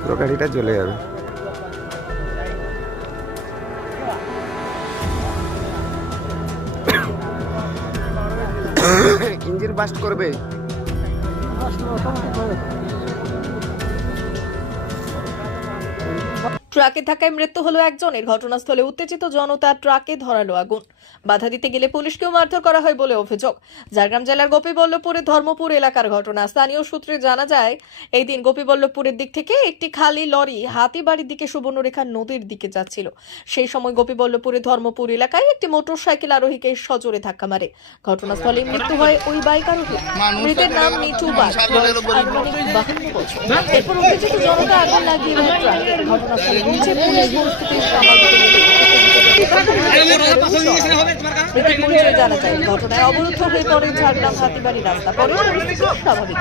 পুরো গাড়িটা জ্বলে যাবে। ইঞ্জিন বাস্ট করবে। ট্রাকে থাকায় মৃত্যু হলো একজনের। ঘটনাস্থলে উত্তেজিত জনতা ট্রাকে ধরালো আগুন। বাধা দিতে গেলে পুলিশকেও মারধর করা হয় বলে অভিযোগ। ঝাড়গ্রাম জেলার গোপীবল্লভপুরে ধর্মপুর এলাকার ঘটনা। স্থানীয় সূত্রে জানা যায়, এই দিন গোপীবল্লভপুরের দিক থেকে একটি খালি লরি হাতিবাড়ির দিকে সুবর্ণরেখা নদীর দিকে যাচ্ছিল। সেই সময় গোপীবল্লভপুরে ধর্মপুর এলাকায় একটি মোটরসাইকেল আরোহীকে সজোরে ধাক্কা মারে। ঘটনাস্থলে মৃত্যু হয় ওই বাইক আরোহী। মৃতের নাম মিঠু আনুমানিক বাহান্ন বছর। এরপর উত্তেজিত জনতা আগুন লাগিয়ে ঘটনাস্থলে পৌঁছে পুলিশ পরিস্থিতি পরিচয় জানা যায় ঘটনায় অবরুদ্ধ হয়ে পড়ে ঝাড়গ্রাম হাতিবাড়ি রাস্তা। পরে স্বাভাবিক।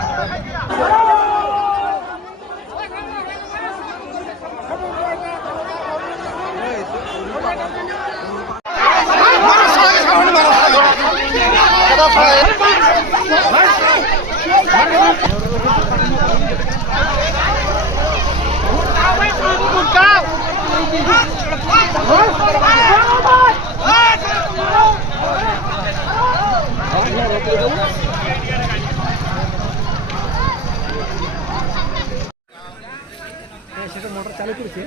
সেটা মোটর চালু করেছে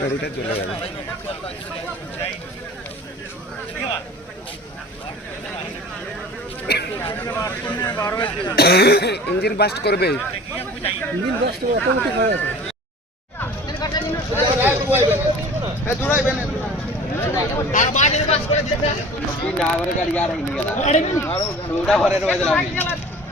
গাড়িটা জ্বলে যাবে ইঞ্জিন বাস্ট করবে। ইঞ্জিন বাস্ট অটোমেটিক হয়ে